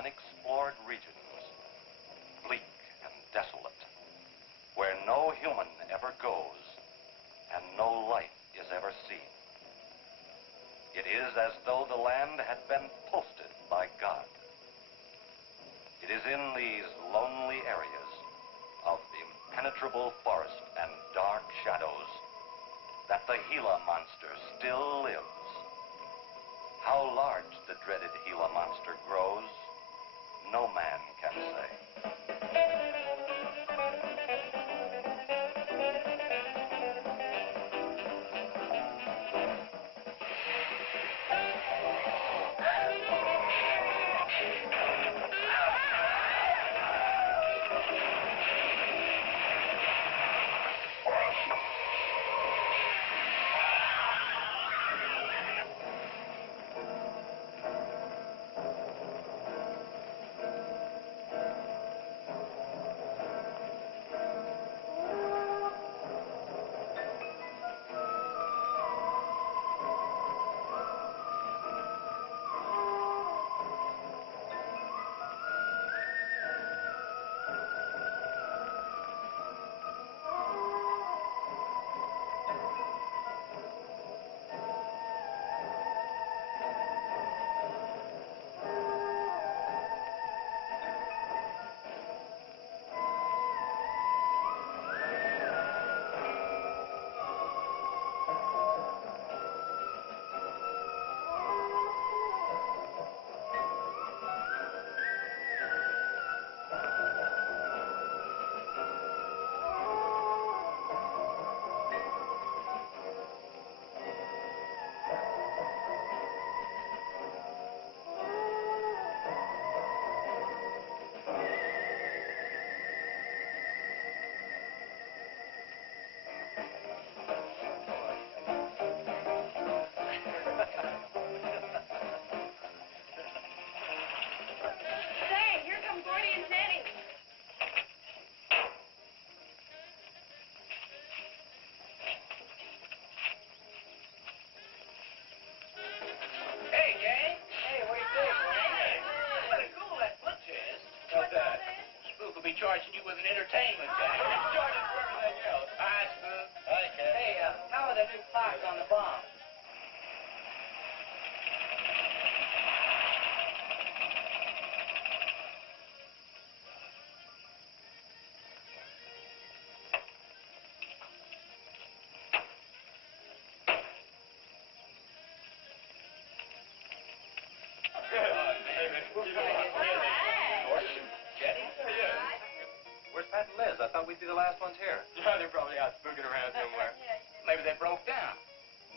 unexplored regions, bleak and desolate, where no human ever goes and no life is ever seen. It is as though the land had been posted by God. It is in these lonely areas of the impenetrable forest and dark shadows that the Gila monster still lives. How large the dreaded Gila monster grows, no man can say. Charging you with an entertainment tax. Charging for everything else. Hi, Spook. Hi, Ken. Hey, how are the new clocks on the bomb? I thought we'd be the last ones here. Yeah, they're probably out spooking around somewhere. Maybe they broke down.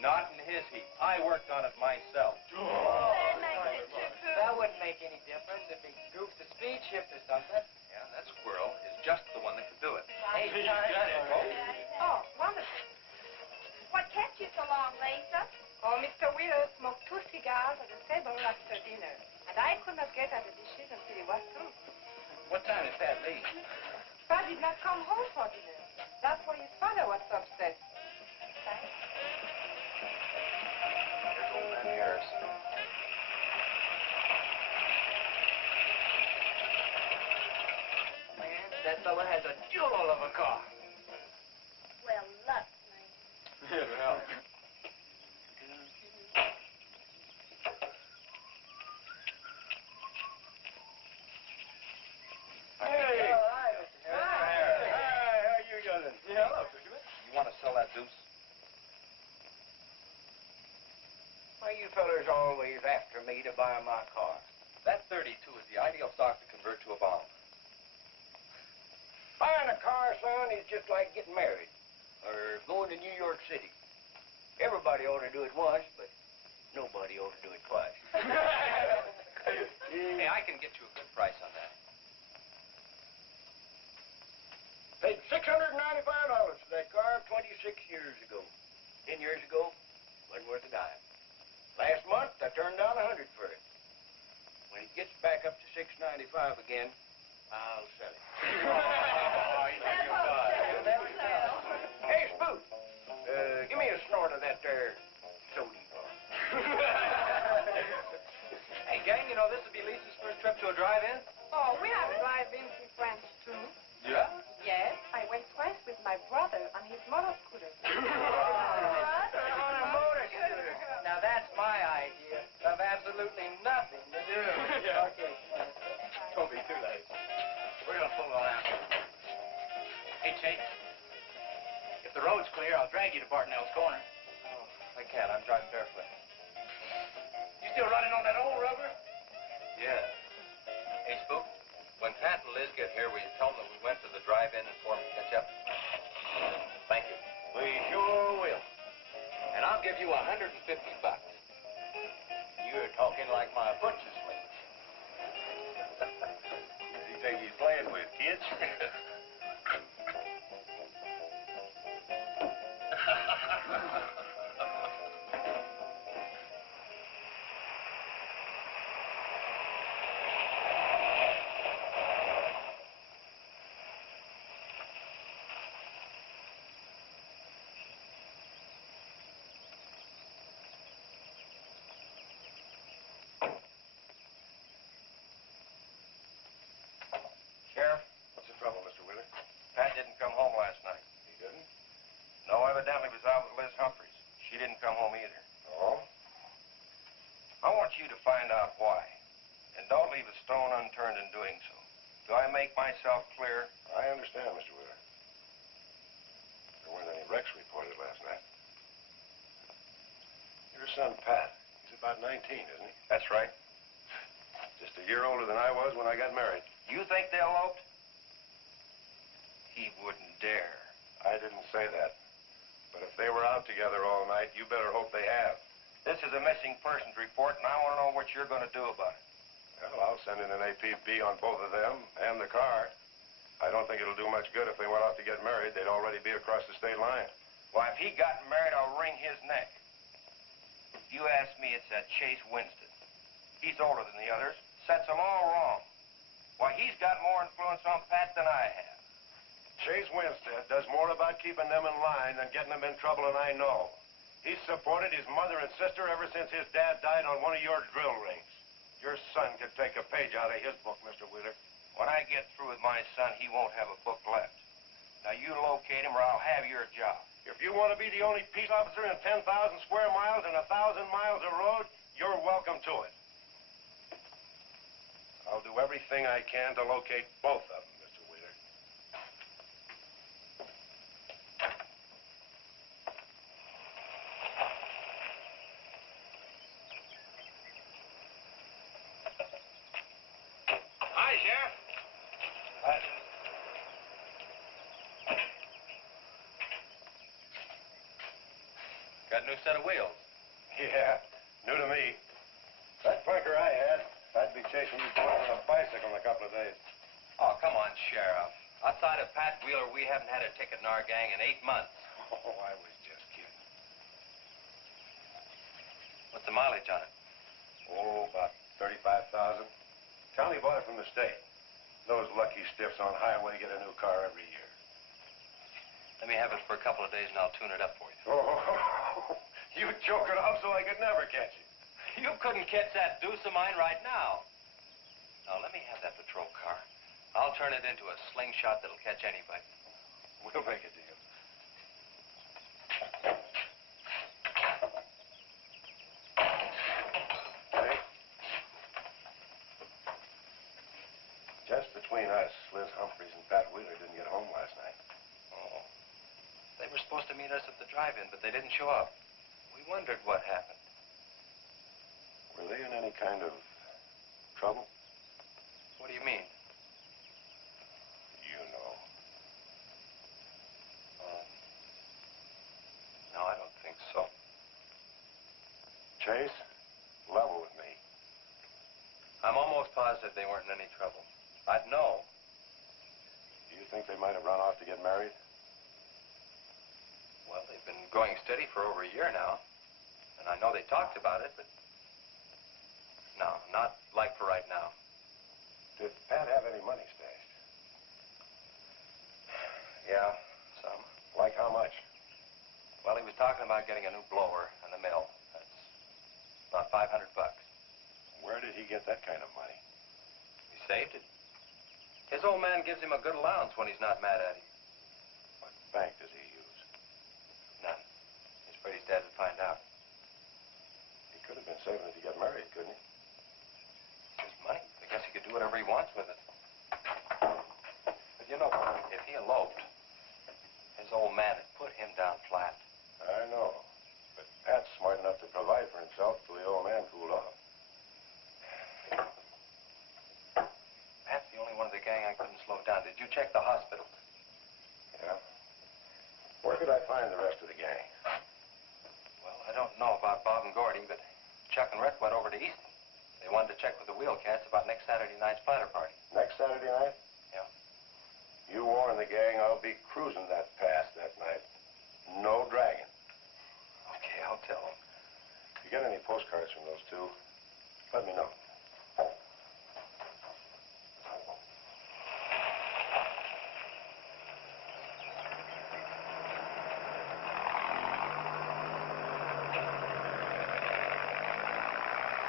Not in his heat. I worked on it myself. That wouldn't make any difference if he goofed the speed shift or something. Yeah, that squirrel is just the one that could do it. Hey, He's got it. Oh, wonderful. What kept you so long, Lisa? Oh, Mr. Wheeler smoked 2 cigars at the table after dinner, and I could not get at the dishes until he was through. What time did Pat leave? Pat did not come home for dinner. That's why his father was so upset. Thanks. Here's old man Harris. Man, that fella has a jewel of a car. Well, look, Yeah, well. Hey! Oh, hi, Mr. Harris. Hi, how you doing? Yeah, hello, Fisherman. You want to sell that deuce? Why you fellers always after me to buy my car? That 32 is the ideal stock to convert to a bomb. Buying a car, son, is just like getting married or going to New York City. Everybody ought to do it once, but nobody ought to do it twice. Hey, I can get you a good price on that. Paid $695 for that car 26 years ago. 10 years ago, wasn't worth a dime. Last month, I turned down 100 for it. When it gets back up to $695 again, I'll sell it. Hey, Spook, give me a snort of that there sody bar. Hey, gang, you know, this will be Lisa's first trip to a a drive-in? Oh, we have drive-in sequence too. Yeah? Yes, I went twice with my brother on his motor scooter. What? On a motor scooter. Now that's my idea of absolutely nothing to do. Yeah. Okay. Don't be too late. We're gonna pull on out. Hey, Chase. If the road's clear, I'll drag you to Bartonell's corner. Oh, I can't. I'm driving barefoot. You still running on that old rubber? Yeah. Hey, Spook, when Pat and Liz get here, will you tell them that we went to the drive-in and for them to catch up? Thank you. We sure will. And I'll give you $150. You're talking like my butcher's mate. Who does he think he's playing with, kids? Sheriff, What's the trouble, Mr. Wheeler? Pat didn't come home last night. He didn't? No, evidently was out with Liz Humphreys. She didn't come home either. Oh? I want you to find out why. And don't leave a stone unturned in doing so. Do I make myself clear? I understand, Mr. Wheeler. There weren't any wrecks reported last night. Your son, Pat, he's about 19, isn't he? That's right. Just a year older than I was when I got married. You think they eloped? He wouldn't dare. I didn't say that. But if they were out together all night, you better hope they have. This is a missing persons report, and I want to know what you're going to do about it. Well, I'll send in an APB on both of them and the car. I don't think it'll do much good if they went out to get married. They'd already be across the state line. Why, if he got married, I'll wring his neck. If you ask me, it's that Chase Winston. He's older than the others. Sets them all wrong. Why, he's got more influence on Pat than I have. Chase Winstead does more about keeping them in line than getting them in trouble, and I know. He's supported his mother and sister ever since his dad died on one of your drill rigs. Your son could take a page out of his book, Mr. Wheeler. When I get through with my son, he won't have a book left. Now, you locate him or I'll have your job. If you want to be the only peace officer in 10,000 square miles and 1,000 miles of road, you're welcome to it. I'll do everything I can to locate both of them, Mr. Wheeler. Hi, Sheriff. Got a new set of wheels. Yeah, new to me. That clunker I had, I'd be chasing you boys on a bicycle in a couple of days. Oh, come on, Sheriff. Outside of Pat Wheeler, we haven't had a ticket in our gang in 8 months. Oh, I was just kidding. What's the mileage on it? Oh, about 35,000. Tommy bought it from the state. Those lucky stiffs on highway get a new car every year. Let me have it for a couple of days and I'll tune it up for you. Oh, you choke it off so I could never catch you. You couldn't catch that deuce of mine right now. Now, let me have that patrol car. I'll turn it into a slingshot that'll catch anybody. We'll make a deal. Hey. Just between us, Liz Humphreys and Pat Wheeler didn't get home last night. Oh. They were supposed to meet us at the drive-in, but they didn't show up. We wondered what happened. Were they in any kind of trouble? What do you mean? You know. No, I don't think so. Chase, level with me. I'm almost positive they weren't in any trouble. I'd know. Do you think they might have run off to get married? Well, they've been going steady for over a year now. And I know they talked about it, but... No, not like for right now. Did Pat have any money stashed? Yeah, some. Like how much? Well, he was talking about getting a new blower and a mill. That's about $500. Where did he get that kind of money? Saved it. His old man gives him a good allowance when he's not mad at him. What bank does he use? None. He's afraid his dad would find out. He could have been saving it to get married, couldn't he? His money. I guess he could do whatever he wants with it. But you know, if he eloped, his old man had put him down flat. I know. But Pat's smart enough to provide for himself till the old man cooled off. Pat's the only one of the gang I couldn't slow down. Did you check the hospital? Yeah? Where could I find the rest of the gang? Well, I don't know about Bob and Gordy, but Chuck and Rhett went over to Easton. They wanted to check with the wheel cats about next Saturday night's splatter party. Next Saturday night? Yeah. You warn the gang I'll be cruising that pass that night. No dragging. Okay, I'll tell them. If you get any postcards from those two, let me know.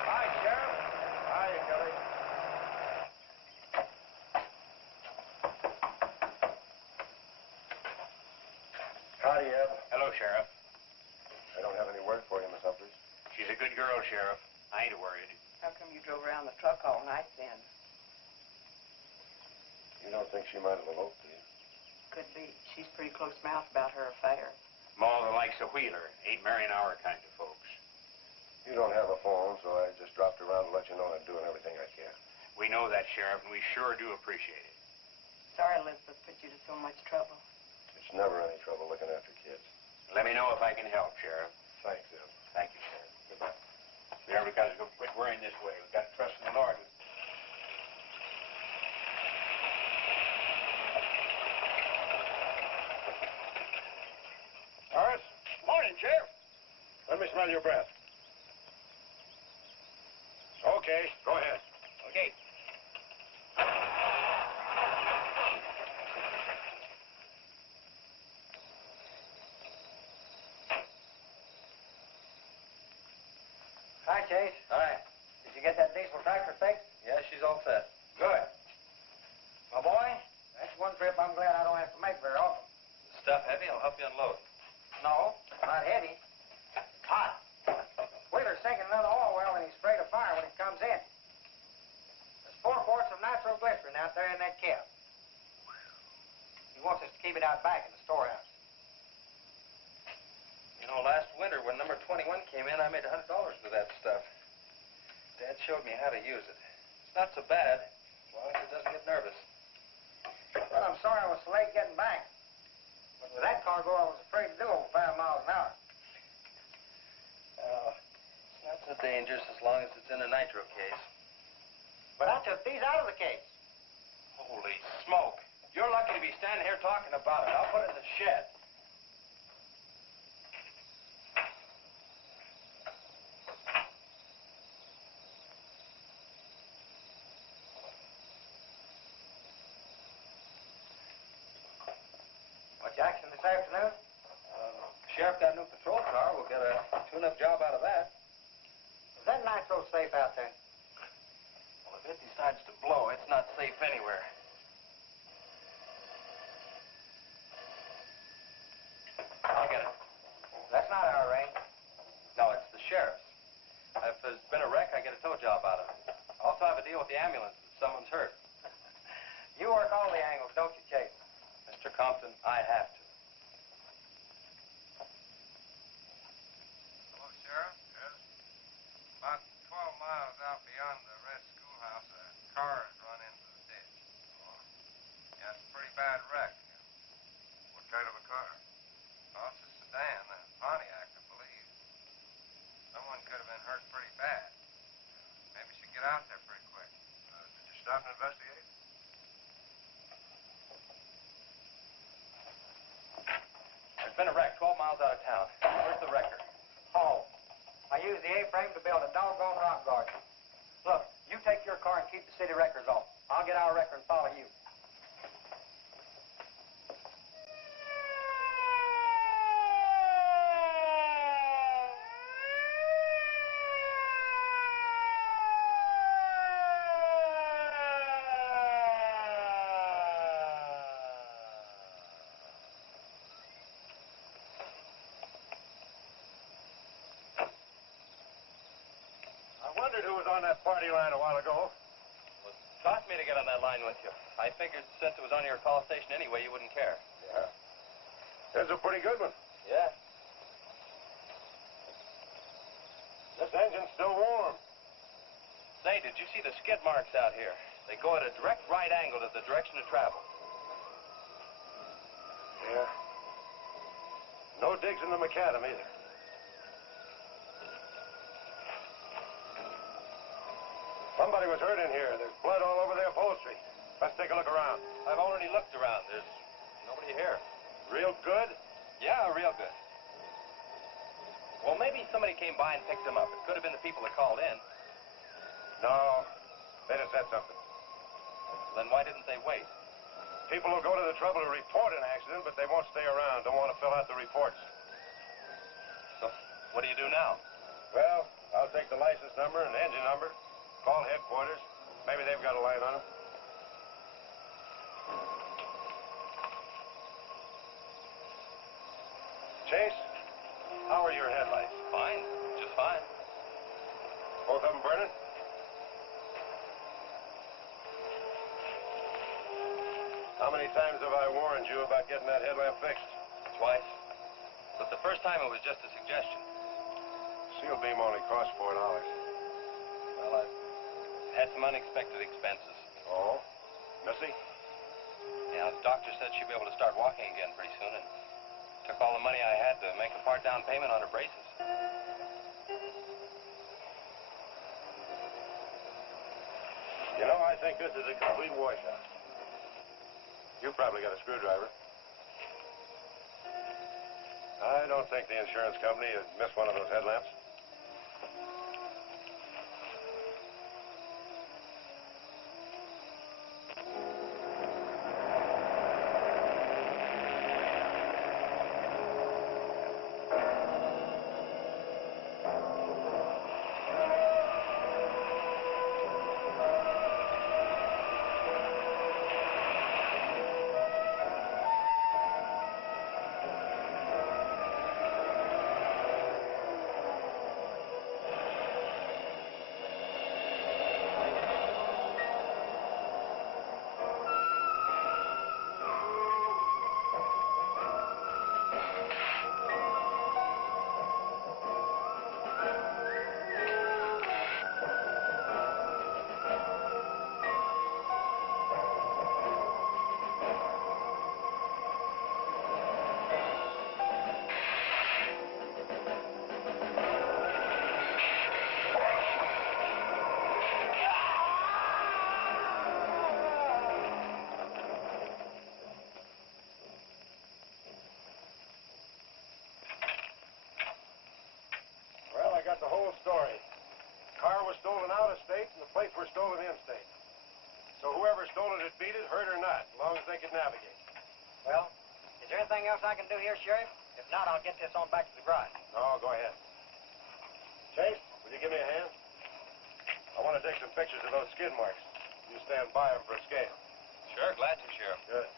Hi, Sheriff. Hiya, Kelly. Howdy, Eb. Hello, Sheriff. I don't have any word for you, Miss Humphries. She's a good girl, Sheriff. I ain't worried. How come you drove around the truck all night then? You don't think she might have eloped, do you? Could be. She's pretty close-mouthed about her affair. Ma, the likes of Wheeler ain't marrying our kind of folks. You don't have a phone, so I just dropped around to let you know I'm doing everything I can. We know that, Sheriff, and we sure do appreciate it. Sorry Elizabeth put you to so much trouble. It's never any trouble looking after kids. Let me know if I can help, Sheriff. Thanks, Eb. Thank you, Sheriff. Goodbye. There, because we'll quit worrying this way. We've got to trust in the Lord. Horace, Morning, Sheriff. let me smell your breath. Okay, go ahead. Okay. Hi, Chase. Hi. Did you get that diesel tractor fixed? Yeah, she's all set. Good. My boy, that's one trip I'm glad I don't have to make very often. Stuff heavy? I'll help you unload. No, not heavy. Hot. Wheeler's sinking another oil well and he's afraid of fire when it comes in. There's 4 quarts of nitroglycerin out there in that cap. He wants us to keep it out back in the storehouse. You know, last winter when number 21 came in, I made $100 with that stuff. Dad showed me how to use it. It's not so bad, as long as it doesn't get nervous. Well, I'm sorry I was so late getting back. But with that cargo, I was afraid to do over 5 miles an hour. It's not so dangerous as long as it's in a nitro case. But I took these out of the case. Holy smoke. You're lucky to be standing here talking about it. I'll put it in the shed. Much action this afternoon? Sheriff got a new patrol car. We'll get a tune-up job out of that. Is that nitro safe out there? Well, if it decides to blow, it's not safe anywhere. I'll get it. That's not our range. No, it's the sheriff's. If there's been a wreck, I get a tow job out of it. I also have a deal with the ambulance if someone's hurt. You work all the angles, don't you, Chase? Mr. Compton, I have to. Hello, Sheriff. Yes. About 12 miles out beyond the red schoolhouse, a car has run into the ditch. Oh? Yeah, it's a pretty bad wreck. What kind of a car? Oh, it's a sedan, a Pontiac, I believe. Someone could have been hurt pretty bad. Maybe we should get out there pretty quick. Did you stop and investigate? There's been a wreck 12 miles out of town. Where's the wrecker? Oh. I used the A-frame to build a doggone rock garden. Look, you take your car and keep the city wreckers off. I'll get our wrecker and follow you. wondered who was on that party line a while ago. Well, it cost me to get on that line with you. I figured since it was on your call station anyway, you wouldn't care. Yeah. This is a pretty good one. Yeah. This engine's still warm. Say, did you see the skid marks out here? They go at a direct right angle to the direction of travel. Yeah. No digs in the macadam either. Somebody was hurt in here. There's blood all over the upholstery. Let's take a look around. I've already looked around. There's nobody here. Real good? Yeah, real good. Well, maybe somebody came by and picked them up. It could have been the people that called in. No. They'd have said something. Then why didn't they wait? People will go to the trouble to report an accident, but they won't stay around. Don't want to fill out the reports. So, what do you do now? Well, I'll take the license number and engine number, call headquarters. Maybe they've got a line on them. Chase, how are your headlights? Fine. Just fine. Both of them burning? How many times have I warned you about getting that headlamp fixed? Twice. But the first time it was just a suggestion. Seal beam only costs $4. Well, I had some unexpected expenses. Oh? Missy? Yeah, the doctor said she'd be able to start walking again pretty soon, and took all the money I had to make a part down payment on her braces. You know, I think this is a complete washout. You probably got a screwdriver. I don't think the insurance company would miss one of those headlamps. Well, I got the whole story. The car was stolen out of state, and the plates were stolen in state. So whoever stole it beat it, hurt or not, as long as they could navigate. Well, is there anything else I can do here, Sheriff? If not, I'll get this on back to the garage. No, go ahead. Chase, will you give me a hand? I want to take some pictures of those skid marks. You stand by them for a scale. Sure, glad to, Sheriff. Good.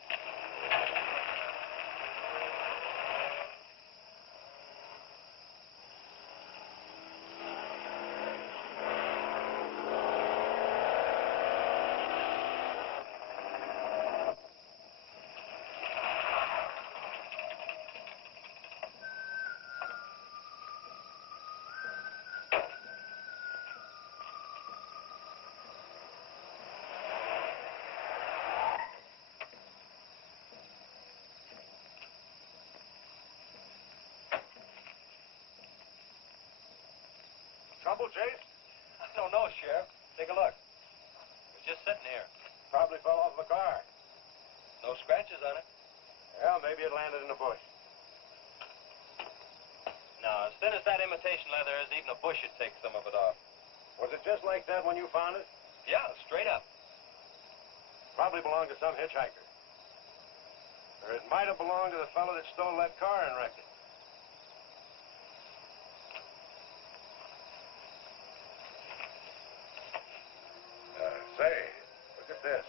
Trouble, Chase? I don't know, Sheriff. Take a look. It was just sitting here. Probably fell off the car. No scratches on it. Well, maybe it landed in a bush. No, as thin as that imitation leather is, even a bush would take some of it off. Was it just like that when you found it? Yeah, straight up. Probably belonged to some hitchhiker. Or it might have belonged to the fellow that stole that car and wrecked it. Say, look at this.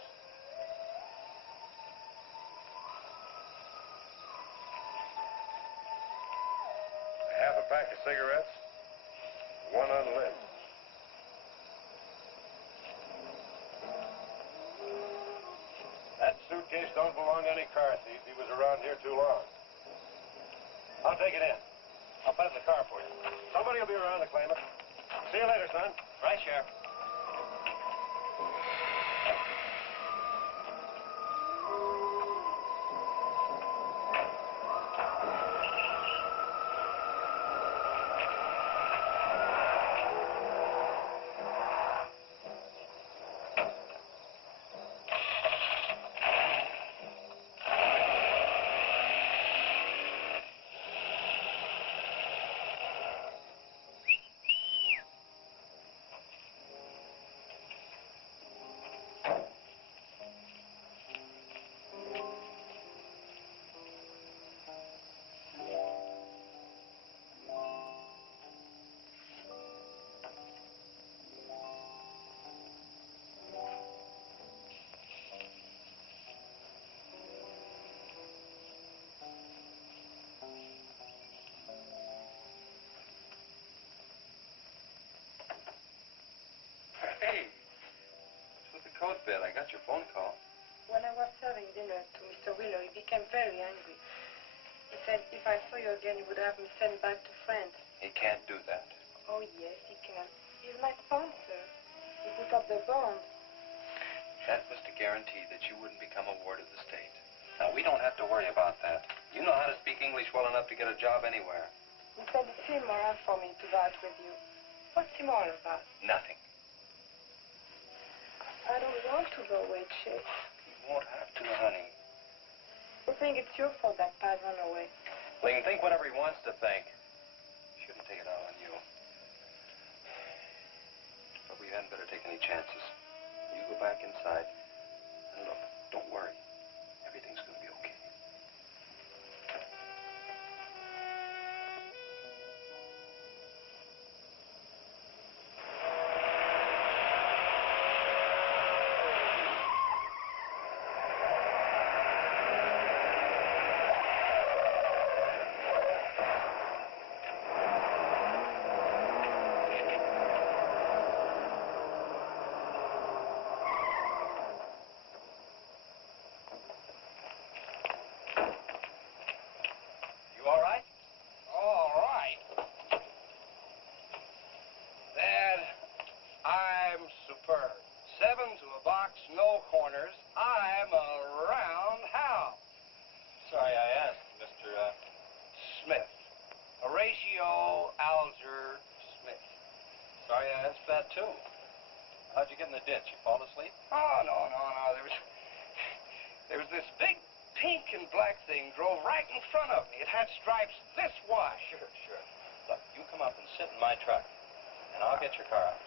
Half a pack of cigarettes, one unlit. These don't belong to any car thief. He was around here too long. I'll take it in. I'll put it in the car for you. Somebody will be around to claim it. See you later, son. Right, Sheriff. Hey, what's with the coat bed? I got your phone call. When I was serving dinner to Mr. Wheeler, he became very angry. He said if I saw you again, he would have me sent back to France. He can't do that. Oh, yes, he can. He's my sponsor. He put up the bond. That was to guarantee that you wouldn't become a ward of the state. Now, we don't have to worry about that. You know how to speak English well enough to get a job anywhere. He said it's immoral for me to vouch with you. What's immoral about? Nothing. I don't want to go away, Chick. You won't have to, honey. I think it's your fault that Paz ran away. Well, he can think whatever he wants to think. Shouldn't take it out on you. But we hadn't better take any chances. You go back inside. And look, don't worry. Everything's going to be okay. All right? All right. Dad, I'm superb. 7 to a box, no corners. I'm a roundhouse. Sorry I asked, Mr. Smith. Horatio Alger Smith. Sorry I asked that, too. How'd you get in the ditch? You fall asleep? Oh, no. There was this big pink and black thing drove right in front of me. It had stripes this wide. Sure. Look, you come up and sit in my truck, and I'll get your car out.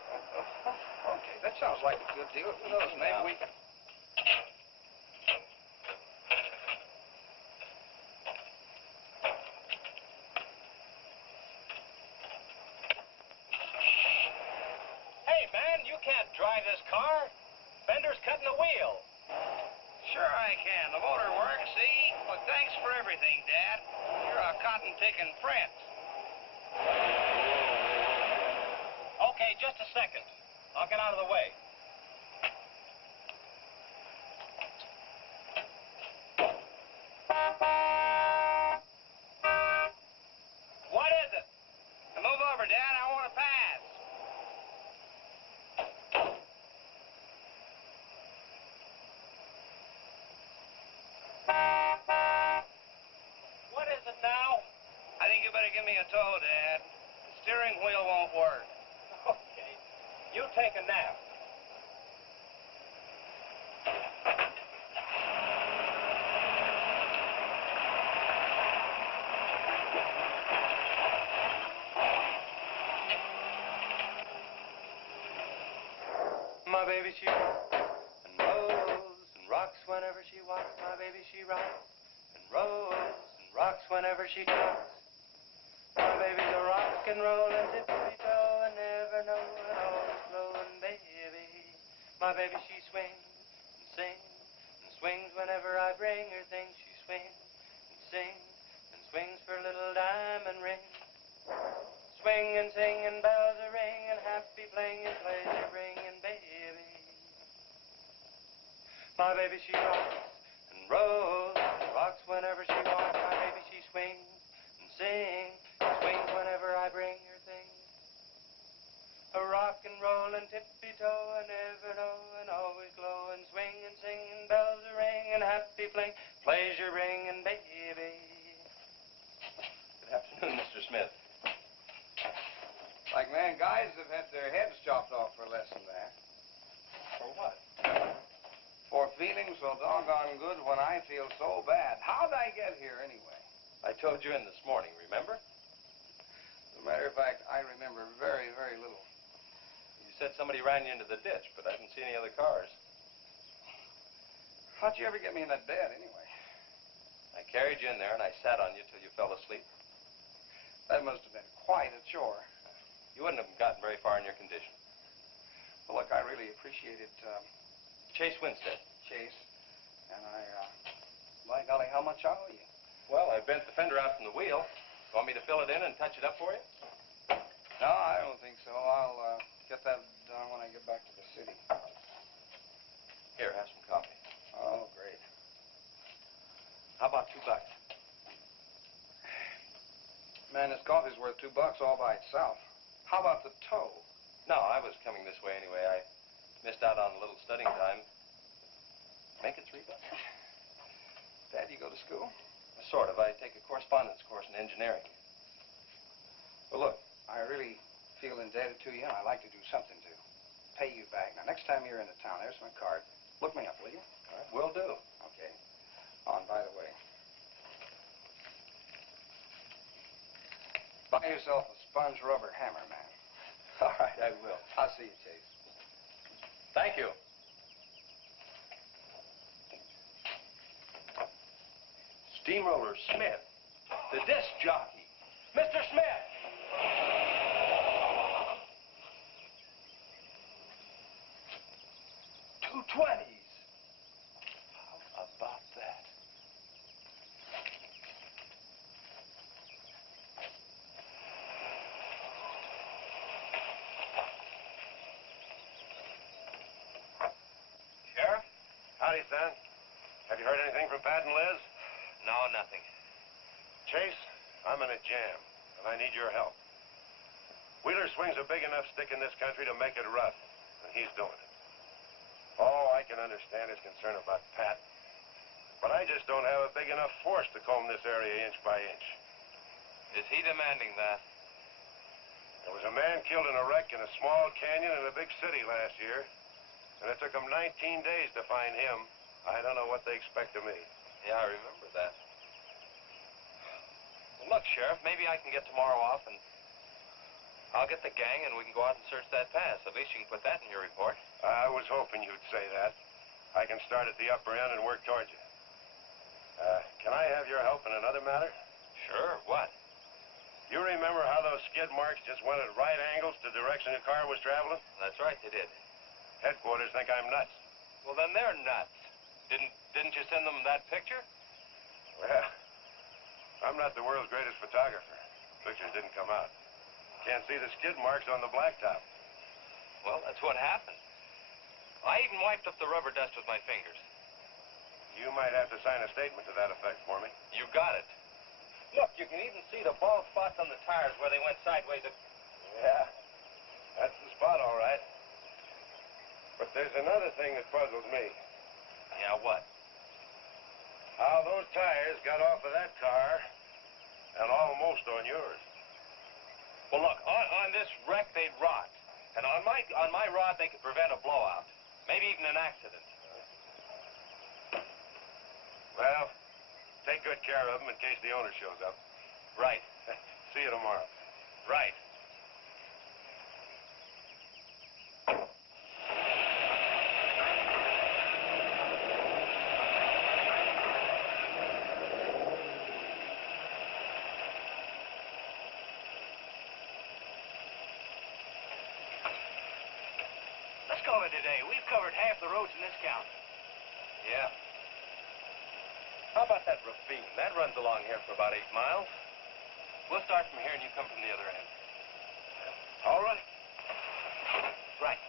Okay, that sounds like a good deal. Who knows, maybe we can... Hey, man, you can't drive this car. Fender's cutting the wheel. Sure I can. The motor works, see? But thanks for everything, Dad. You're a cotton-picking friend. Okay, just a second. I'll get out of the way. What is it? Now move over, Dad. I want to pass. What is it now? I think you better give me a tow, Dad. The steering wheel won't work. Okay. You take a nap. My baby, she rocks and rolls and rocks whenever she walks. My baby, she rocks and rolls and rocks whenever she talks. My baby's a rock and rollin', tippy-toe, and never knowin', always blowin', baby. My baby, she swings and sings and swings whenever I bring her things. She swings and sings and swings for a little diamond ring. Swing and sing and bells are ring and happy playing and pleasure bringing, baby. My baby, she rocks and rolls and rocks whenever she walks. My baby, she swings and sings, swings whenever I bring her things. A rock and roll and tippy-toe and ever know and always glow and swing and sing and bells a ring and happy fling, pleasure ring and baby. Good afternoon, Mr. Smith. Like man, guys have had their heads chopped off for less than that. For what? For feeling so doggone good when I feel so bad. How'd I get here anyway? I told you in this morning, remember? As a matter of fact, I remember very, very little. You said somebody ran you into the ditch, but I didn't see any other cars. How'd you ever get me in that bed anyway? I carried you in there and I sat on you till you fell asleep. That must have been quite a chore. You wouldn't have gotten very far in your condition. Well, look, I really appreciate it, Chase Winstead. Chase. And by golly, how much I owe you? Well, I bent the fender out from the wheel. Want me to fill it in and touch it up for you? No, I don't think so. I'll get that done when I get back to the city. Here, have some coffee. Oh, great. How about $2? Man, this coffee's worth $2 all by itself. How about the tow? No, I was coming this way anyway. I missed out on a little studying time. Make it $3. Dad, you go to school? Sort of. I take a correspondence course in engineering. Well, look, I really feel indebted to you, and I'd like to do something to pay you back. Now, next time you're in the town, there's my card. Look me up, will you? All right, will do. Okay. Oh, and by the way, buy yourself a sponge rubber hammer, man. All right, I will. I'll see you, Chase. Thank you. Steamroller Smith, the disc jockey. Mr. Smith! 220s. How about that? Sheriff? Howdy, son. Have you heard anything from Pat and Liz? No, nothing. Chase, I'm in a jam, and I need your help. Wheeler swings a big enough stick in this country to make it rough, and he's doing it. Oh, I can understand his concern about Pat, but I just don't have a big enough force to comb this area inch by inch. Is he demanding that? There was a man killed in a wreck in a small canyon in a big city last year, and it took them 19 days to find him. I don't know what they expect of me. Yeah, I remember that. Well, look, Sheriff, maybe I can get tomorrow off and I'll get the gang and we can go out and search that pass. At least you can put that in your report. I was hoping you'd say that. I can start at the upper end and work towards you. Can I have your help in another matter? Sure, what? You remember how those skid marks just went at right angles to the direction the car was traveling? That's right, they did. Headquarters think I'm nuts. Well, then they're nuts. Didn't you send them that picture? Well, I'm not the world's greatest photographer. Pictures didn't come out. Can't see the skid marks on the blacktop. Well, that's what happened. I even wiped up the rubber dust with my fingers. You might have to sign a statement to that effect for me. You got it. Look, you can even see the bald spots on the tires where they went sideways. Yeah, that's the spot, all right. But there's another thing that puzzles me. Yeah, what? How those tires got off of that car and almost on yours. Well, look, on this wreck, they'd rot. And on my rod, they could prevent a blowout. Maybe even an accident. Well, take good care of them in case the owner shows up. Right. See you tomorrow. Right. Let's call it a day. We've covered half the roads in this county. Yeah. How about that ravine? That runs along here for about 8 miles. We'll start from here and you come from the other end. All right. Right.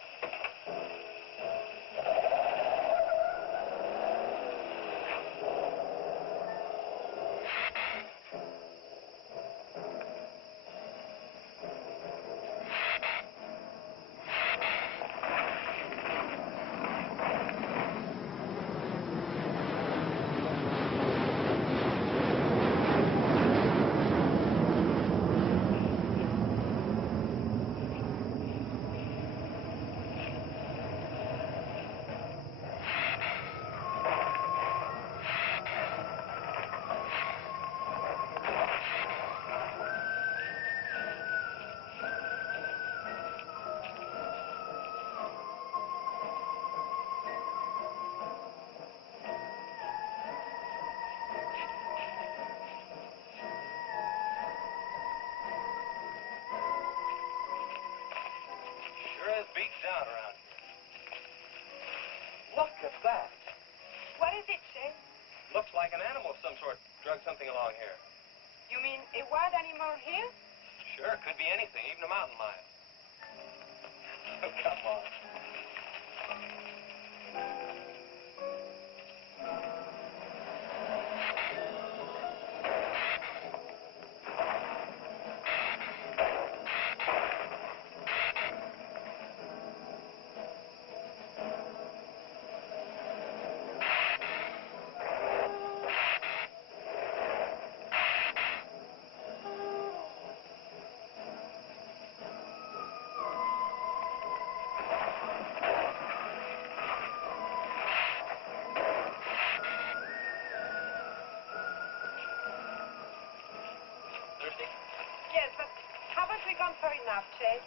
beat down around here. Look at that. What is it, Shay? Looks like an animal of some sort drug something along here. You mean a wild animal here? Sure, could be anything, even a mountain lion. Oh, come on. Thirsty? Yes, but haven't we gone far enough, Shay?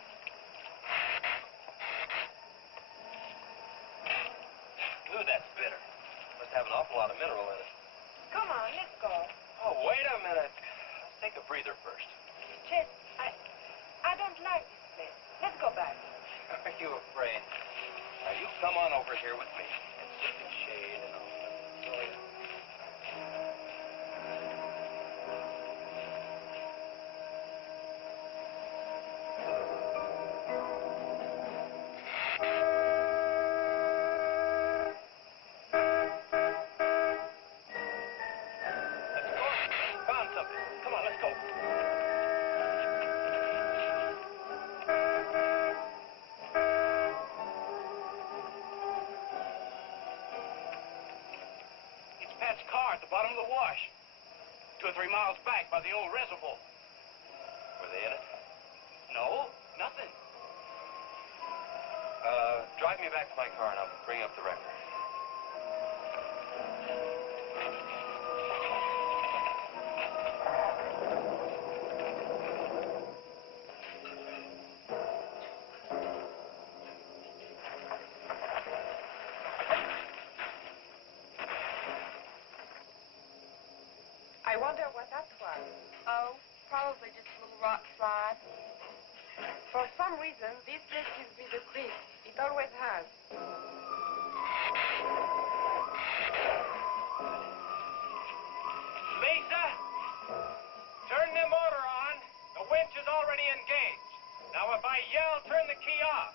Ooh, that's bitter. Must have an awful lot of mineral in it. Come on, let's go. Oh, wait a minute. Let's take a breather first. Chet, I don't like this place. Let's go back. Are you afraid? Now, you come on over here with me and sit in the shade and I'll show you. Let's go. Found something. Come on, let's go. It's Pat's car at the bottom of the wash. 2 or 3 miles back by the old reservoir. Were they in it? No, nothing. Drive me back to my car and I'll bring up the record. I wonder what that was. Oh, probably just a little rock slide. For some reason, this place gives me the creep. It always has. Lisa, turn the motor on. The winch is already engaged. Now, if I yell, turn the key off.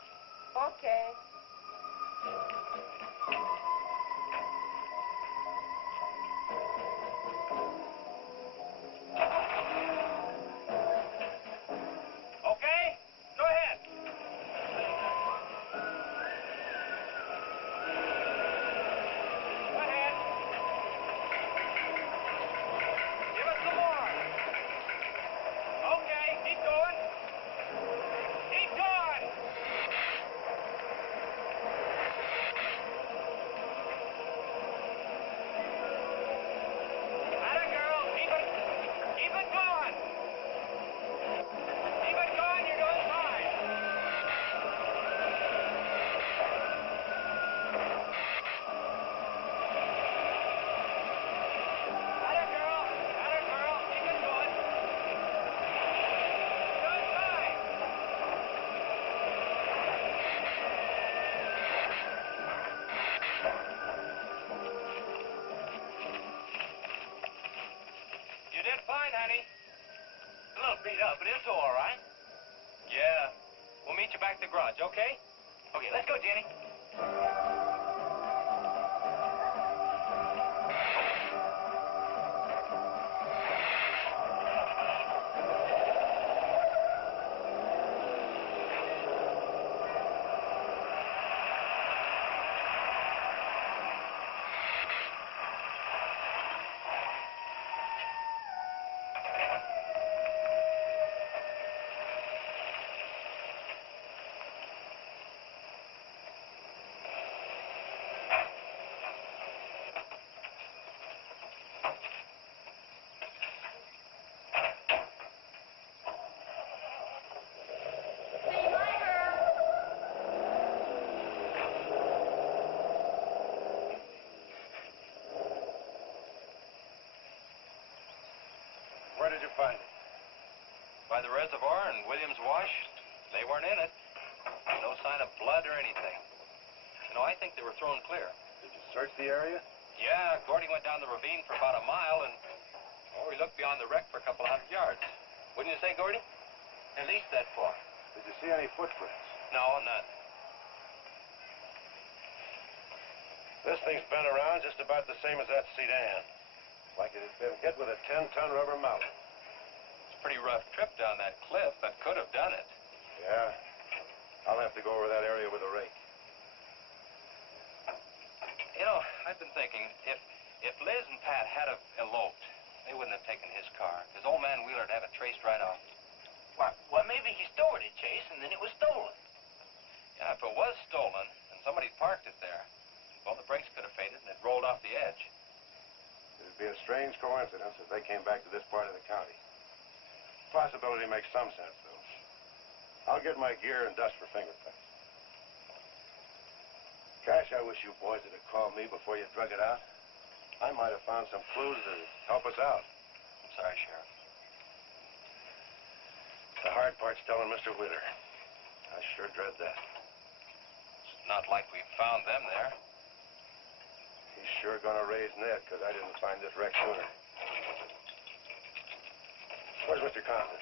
Okay. Okay? Go ahead. Go ahead. Give us some more. Okay, keep going. Keep going. Atta girl, keep it going. Keep it going, you're doing fine. Atta girl, keep it going. Doing fine. You did fine, honey. A little beat up, but it's all right. Yeah. We'll meet you back at the garage, okay? Okay, let's go, Jenny. See you later. Where did you find it? By the reservoir and Williams Wash, they weren't in it. No sign of blood or anything. You know, I think they were thrown clear. Did you search the area? Yeah, Gordy went down the ravine for about a mile and, we looked beyond the wreck for a couple of 100 yards. Wouldn't you say, Gordy? At least that far. Did you see any footprints? No, none. This thing's been around just about the same as that sedan. Like it had been hit with a 10-ton rubber mallet. It's a pretty rough trip down that cliff, but could have done it. Yeah. I'll have to go over that area with a rake. You know, I've been thinking, if Liz and Pat had have eloped, they wouldn't have taken his car, because old man Wheeler'd have it traced right off. Well, maybe he stored it, Chase, and then it was stolen. Yeah, if it was stolen, and somebody parked it there, well, the brakes could have faded and it rolled off the edge. It'd be a strange coincidence if they came back to this part of the county. Possibility makes some sense, though. I'll get my gear and dust for fingerprints. Gosh, I wish you boys would have called me before you drug it out. I might have found some clues to help us out. I'm sorry, Sheriff. The hard part's telling Mr. Wheeler. I sure dread that. It's not like we found them there. He's sure gonna raise Ned, because I didn't find this wreck sooner. Where's Mr. Compton?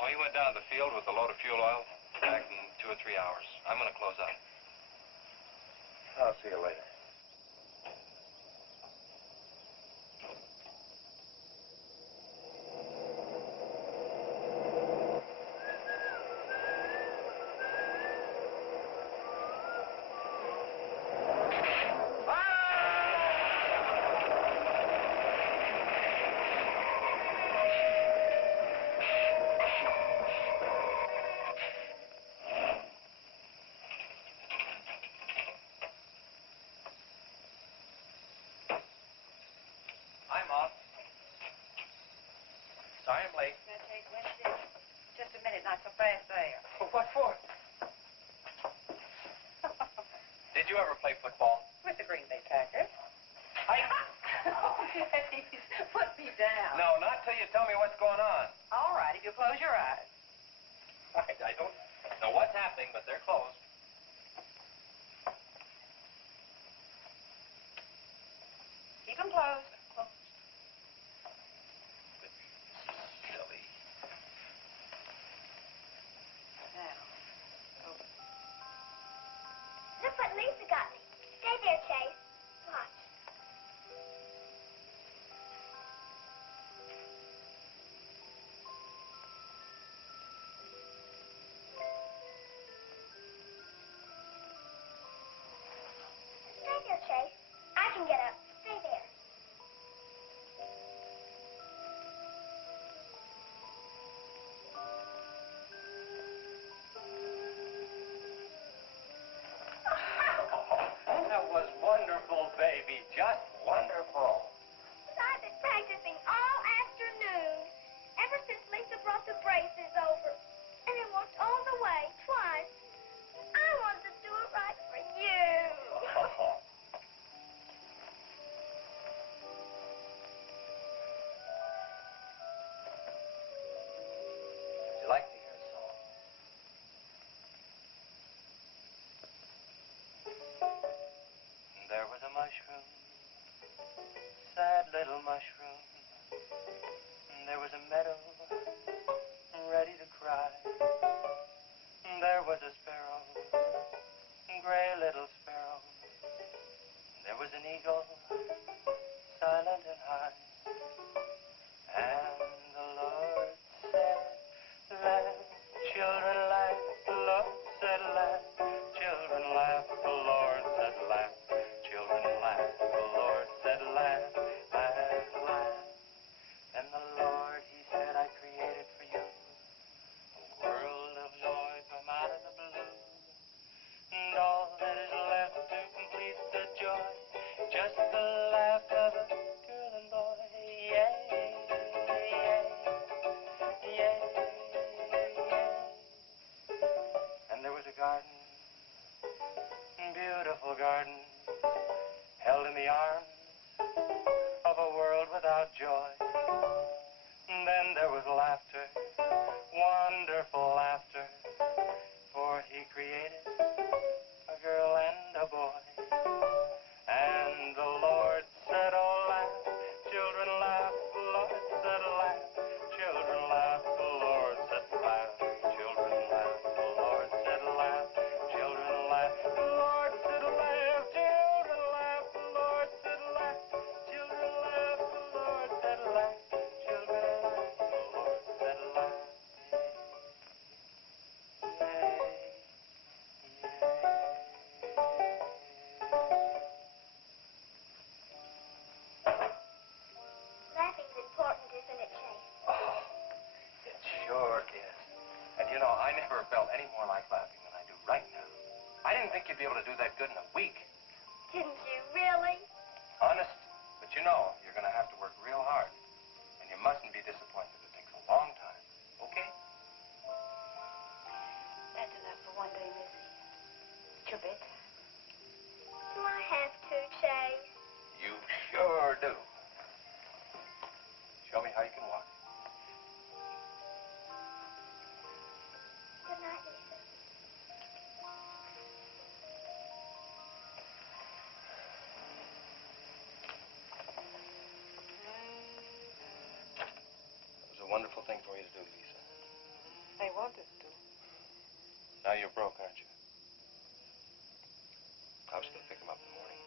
Oh, he went down to the field with a load of fuel oil. Back in 2 or 3 hours. I'm gonna close up. I'll see you later. Hi, Mom. Sorry I'm late. Just a minute, not so fast there. What for? Did you ever play football? With the Green Bay Packers. I... Oh, please, put me down. No, not till you tell me what's going on. All right, if you close your eyes. I don't know what's happening, but they're closed. Keep them closed. Silly. Now. Look what Lisa got me. Stay there, Chase. Watch. Stay there, Chase. I can get up. Stay there. That was wonderful, baby. Just wonderful. But I've been practicing all afternoon. Ever since Lisa brought the braces over. And I walked all the way, twice. I wanted to do it right for you. Would you like to hear a song? There was a mushroom, sad little mushroom. There was a meadow, ready to cry. There was a sparrow, gray little sparrow. There was an eagle, silent and high. And the Lord said, let children laugh. The Lord said, let children laugh. The Lord said, laugh. Children laugh. The Lord said, laugh, laugh, laugh. And the Lord, he said, I created for you a world of joy from out of the blue. And all that is left to complete the joy, just the laugh of a girl and boy. Yay, yay, yay, yay. And there was a garden, beautiful garden, held in the arms of a world without joy. And then there was laughter, wonderful laughter, for he created think you'd be able to do that good in a week. Didn't you really? Honest. But you know, you're going to have to work real hard. And you mustn't be disappointed. It takes a long time. Okay? That's enough for one day, Missy. You bet. Do I have to, Chase? You sure do. Show me how you can walk. Good night, Lisa. It was a wonderful thing for you to do, Lisa. I wanted to. Now you're broke, aren't you? I was going to pick him up in the morning.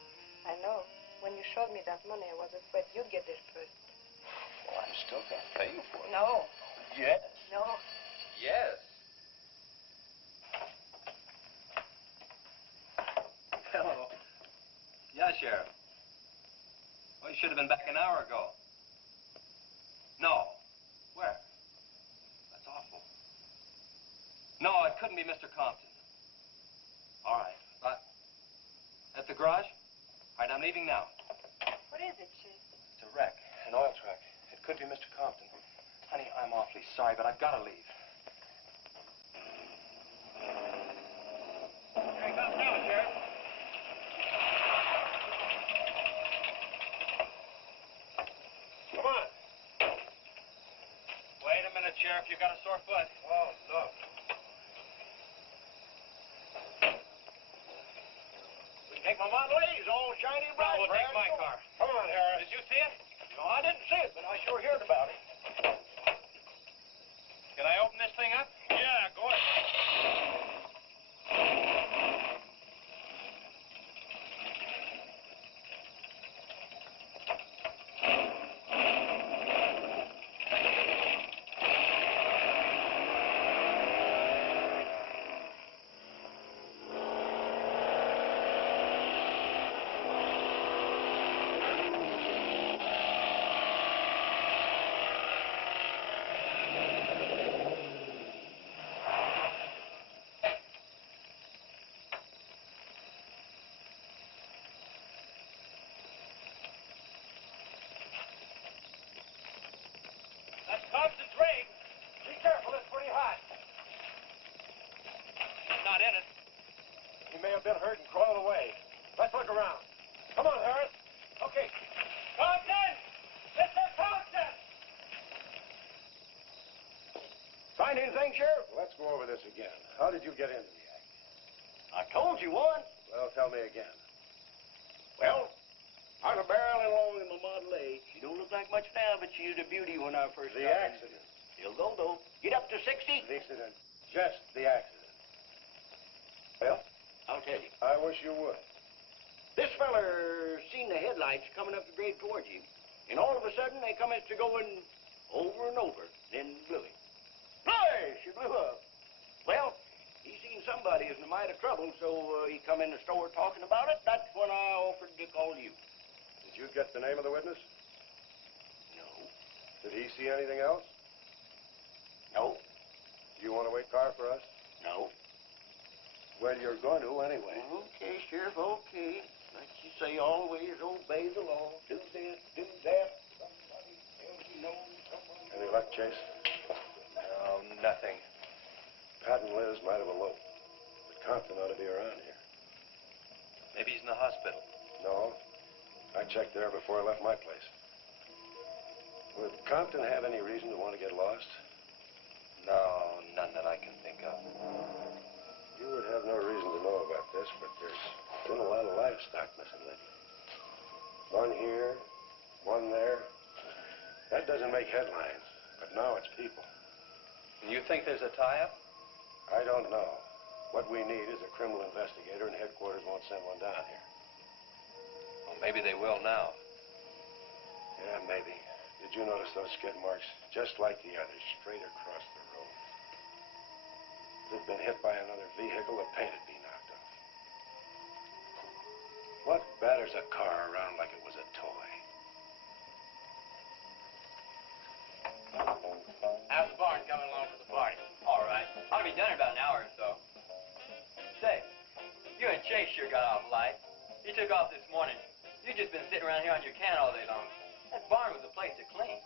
I know. When you showed me that money, I was afraid you'd get there first. Well, I'm still going to pay you for it. No. Yes. No. Yes. Hello. Yeah, Sheriff. Well, you should have been back an hour ago. No. Where? That's awful. No, it couldn't be Mr. Compton. All right. At the garage? All right, I'm leaving now. What is it, Chase? It's a wreck, an oil truck. It could be Mr. Compton. Honey, I'm awfully sorry, but I've got to leave. Here he comes now, Sheriff. Come on. Wait a minute, Sheriff. You got a sore foot. Oh, look. Take my Model A, it's all shiny bright. No, we'll take my car. Come on, Harris. Did you see it? No, I didn't see it, but I sure heard about it. Can I open this thing up? Yeah, go ahead. That's Compton's rig. Be careful, it's pretty hot. He's not in it. He may have been hurt and crawled away. Let's look around. Come on, Harris. Okay. Compton! Mr. Compton! Find anything, Sheriff? Let's go over this again. How did you get into the act? I told you once. Well, tell me again. Well, I was barreling along in my Model A. She don't look like much now, but she was a beauty when I first The started. accident. She'll go, though. Get up to 60. The accident. Just the accident. Well, I'll tell you. I wish you would. This feller seen the headlights coming up the grade towards him, and all of a sudden they come to going over and over, then blew him. Hey, she blew up. Well, he seen somebody was in a mite of trouble, so he come in the store talking about it. That's when I offered to call you. Did you get the name of the witness? No. Did he see anything else? No. Do you want to wait car for us? No. Well, you're going to anyway. Okay, Sheriff, okay. Like you say, always obey the law. Do this, do that. Somebody tells you no, somebody... Any luck, Chase? No, nothing. Pat and Liz might have eloped, but Compton ought to be around here. Maybe he's in the hospital. No. I checked there before I left my place. Would Compton have any reason to want to get lost? No, none that I can think of. You would have no reason to know about this, but there's been a lot of livestock missing lately. One here, one there. That doesn't make headlines, but now it's people. You think there's a tie-up? I don't know. What we need is a criminal investigator, and headquarters won't send one down here. Well, maybe they will now. Yeah, maybe. Did you notice those skid marks? Just like the others, straight across the road. If it had been hit by another vehicle, the paint would be knocked off. What batters a car around like it was a toy? How's the barn coming along for the party? All right. Ought to be done in about an hour or so. Say, you and Chase Chase sure got off light. He took off this morning. You've just been sitting around here on your can all day long. That barn was a place to clean.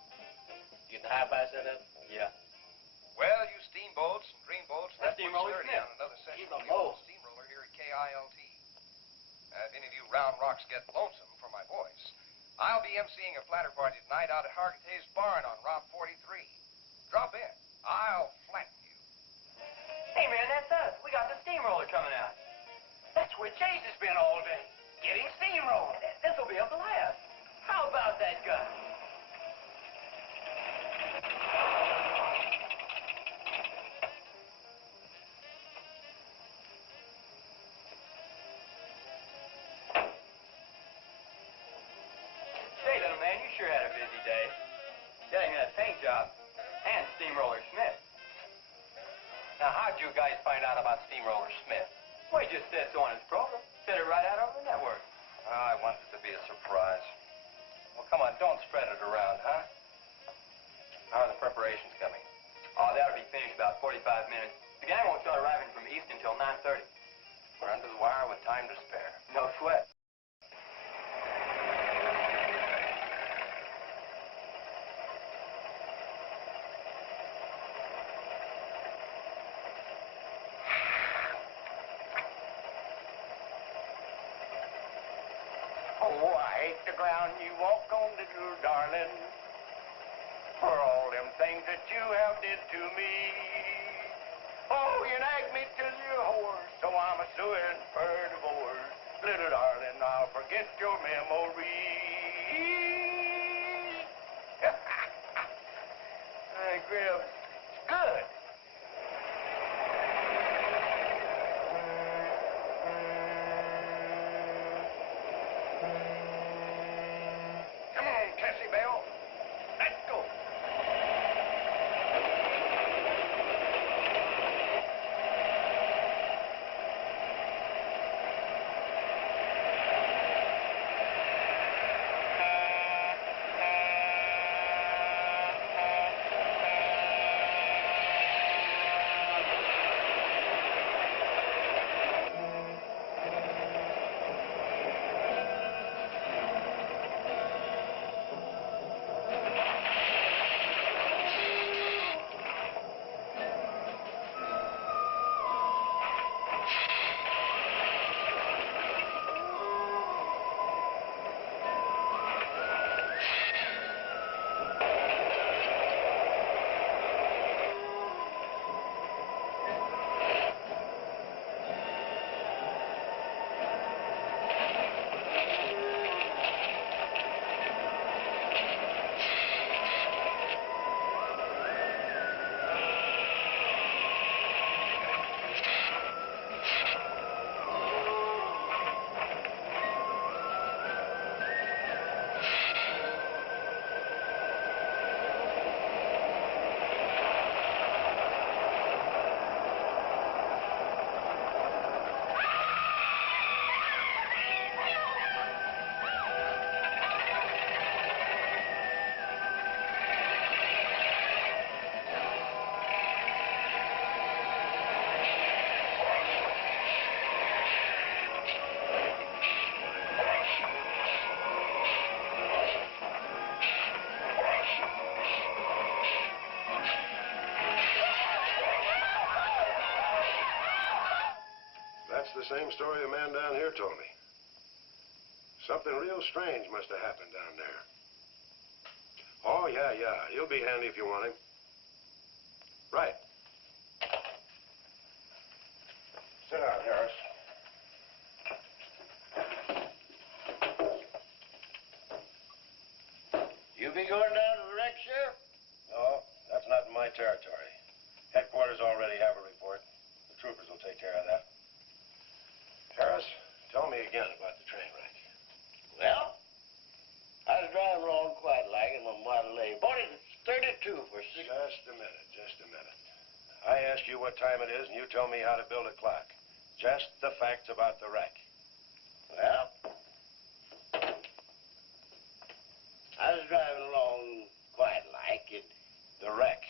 You get the high-fi set up? Yeah. Well, you steamboats and dreamboats, That's let's put Steamroller sturdy Smith. on another session He's of a the old mo. steamroller here at KILT. If any of you round rocks get lonesome for my voice, I'll be emceeing a flatter party tonight out at Hargitay's Barn on Route 43. Drop in. I'll flatten you. Hey, man, that's us. We got the steamroller coming out. That's where Chase has been all day, getting steamrolled. This'll be a blast. How about that guy? Say, little man, you sure had a busy day. Getting that paint job and Steamroller Smith. Now, how'd you guys find out about Steamroller Smith? Well, he just said so on his program. Said it right out over the network. I wanted it to be a surprise. Well, come on, don't spread it around, huh? How are the preparations coming? Oh, that'll be finished about 45 minutes. The gang won't start arriving from east until 9:30. We're under the wire with time to spare. No sweat. Oh, I hate the ground you walk on, little darling, for all them things that you have did to me. Oh, you nagged me till you're hoarse, so I'm a suing for divorce. Little darling, I'll forget your memory. Hey, Gribbs, it's good. Come on, Tessie Bell. Let's go. That's the same story a man down here told me. Something real strange must have happened down there. Oh, yeah. He'll be handy if you want him. Right. Sit down, Harris. You be going down to the wreck, Sheriff? No, that's not in my territory. Headquarters already have a report. The troopers will take care of that. Harris, tell me again about the train wreck. Well, I was driving along quite like in my Model A. Bought it at 32 for $6. Just a minute. I asked you what time it is, and you tell me how to build a clock. Just the facts about the wreck. Well, I was driving along quite like it. The wreck.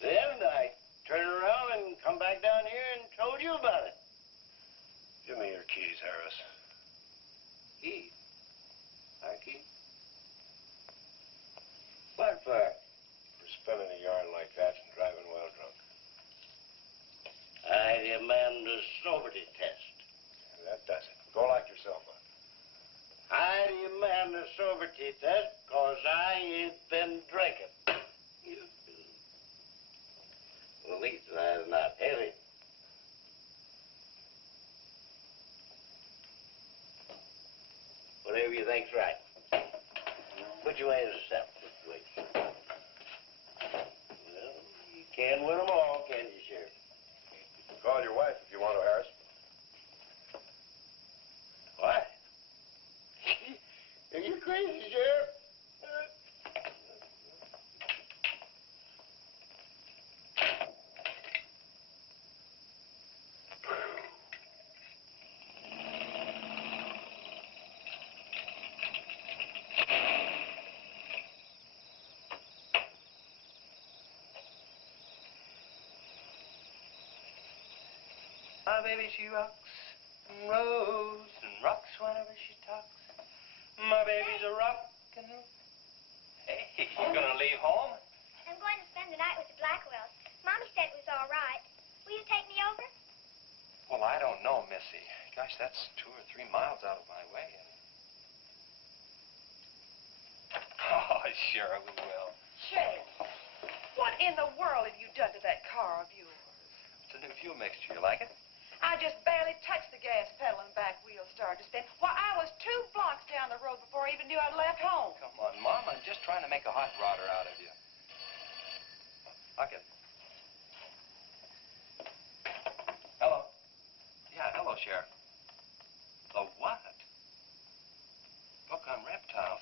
Then I turned around and come back down here and told you about it. keys, Harris. Keys? My keys? What for? For spinning a yarn like that and driving well drunk. I demand a sobriety test. That does it. Go lock yourself up. I demand a sobriety test because I ain't been drinking. At least that's not heavy. Whatever you think's right. Put your way to the seven. Put your way. Well, you can't win them all, can you, Sheriff? Call your wife if you want to, Harris. What? Are you crazy, Sheriff? My baby, she rocks and rolls and rocks whenever she talks. My baby's a rockin'. Hey, you gonna leave home? I'm going to spend the night with the Blackwells. Mommy said it was all right. Will you take me over? Well, I don't know, Missy. Gosh, that's 2 or 3 miles out of my way. Oh, sure, we will. Shane, what in the world have you done to that car of yours? It's a new fuel mixture. You like it? I just barely touched the gas pedal and back wheel started to spin. Why, I was 2 blocks down the road before I even knew I'd left home. Come on, Mom. I'm just trying to make a hot rodder out of you. Look it. Hello. Yeah, hello, Sheriff. The what? Book on reptiles.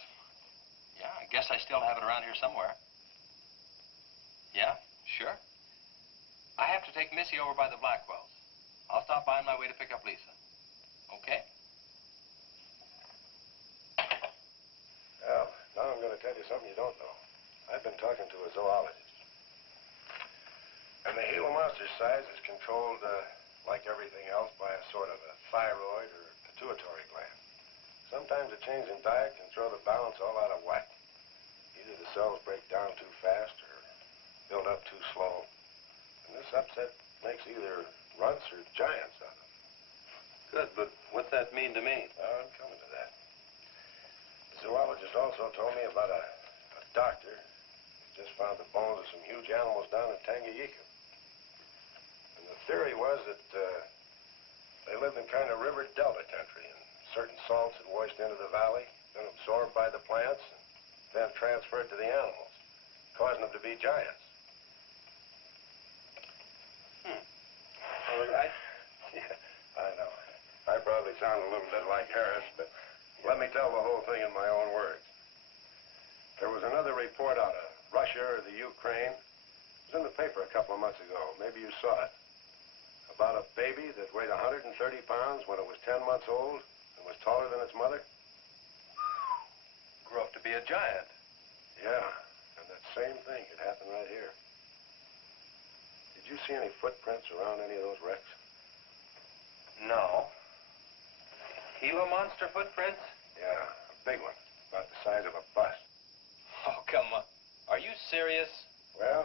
Yeah, I guess I still have it around here somewhere. Yeah, sure. I have to take Missy over by the Blackwells. I'll stop by on my way to pick up Lisa. Okay? Well, now I'm going to tell you something you don't know. I've been talking to a zoologist. And the Gila monster size is controlled, like everything else, by a sort of a thyroid or pituitary gland. Sometimes a change in diet can throw the balance all out of whack. Either the cells break down too fast or build up too slow. And this upset makes either runts or giants out of them. Good, but what's that mean to me? I'm coming to that. The zoologist also told me about a doctor who just found the bones of some huge animals down in Tanganyika. And the theory was that they lived in kind of river delta country, and certain salts had washed into the valley, been absorbed by the plants, and then transferred to the animals, causing them to be giants. All right. Yeah, I know. I probably sound a little bit like Harris, but let me tell the whole thing in my own words. There was another report out of Russia or the Ukraine. It was in the paper a couple of months ago. Maybe you saw it. About a baby that weighed 130 pounds when it was 10 months old and was taller than its mother. Grew up to be a giant. Yeah, and that same thing could happen right here. Did you see any footprints around any of those wrecks? No. Gila monster footprints? Yeah, a big one, about the size of a bus. Oh, come on. Are you serious? Well,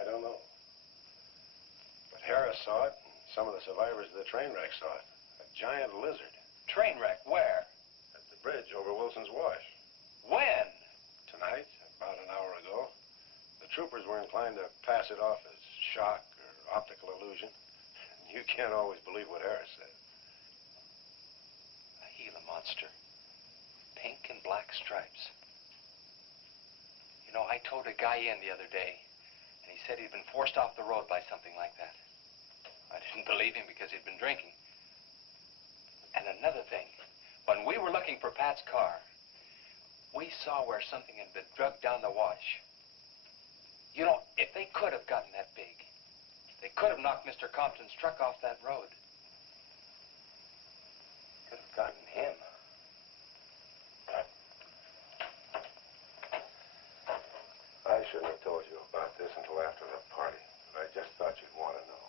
I don't know. But Harris saw it, and some of the survivors of the train wreck saw it. A giant lizard. Train wreck? Where? At the bridge over Wilson's Wash. When? Tonight, about an hour ago. The troopers were inclined to pass it off as shock or optical illusion. You can't always believe what Harris said. A Gila monster. Pink and black stripes. You know, I towed a guy in the other day, and he said he'd been forced off the road by something like that. I didn't believe him because he'd been drinking. And another thing, when we were looking for Pat's car, we saw where something had been drugged down the wash. You know, if they could have gotten that big, they could have knocked Mr. Compton's truck off that road. Could have gotten him. I shouldn't have told you about this until after the party, but I just thought you'd want to know.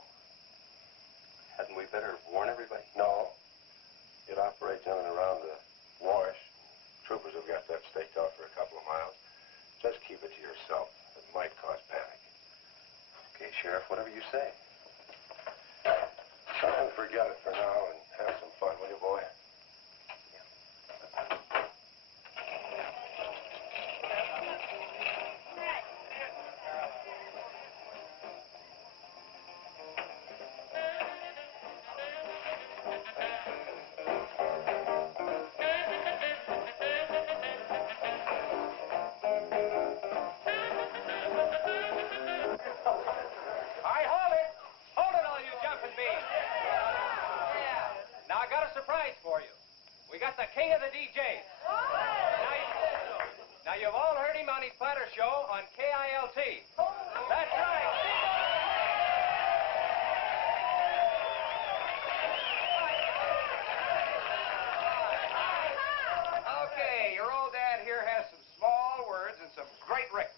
Hadn't we better warn everybody? No, Operates in and around the wash. Troopers have got that staked out for a couple of miles. Just keep it to yourself. It might cause panic. Okay, Sheriff, whatever you say. Don't forget it for now and have some fun, will you, boy? All right, hold it. Hold it, all you jumping beans. Yeah. Now, I got a surprise for you. We got the king of the DJs. Now, you've all heard him on his platter show on KILT. That's right. Okay, your old dad here has some small words and some great records.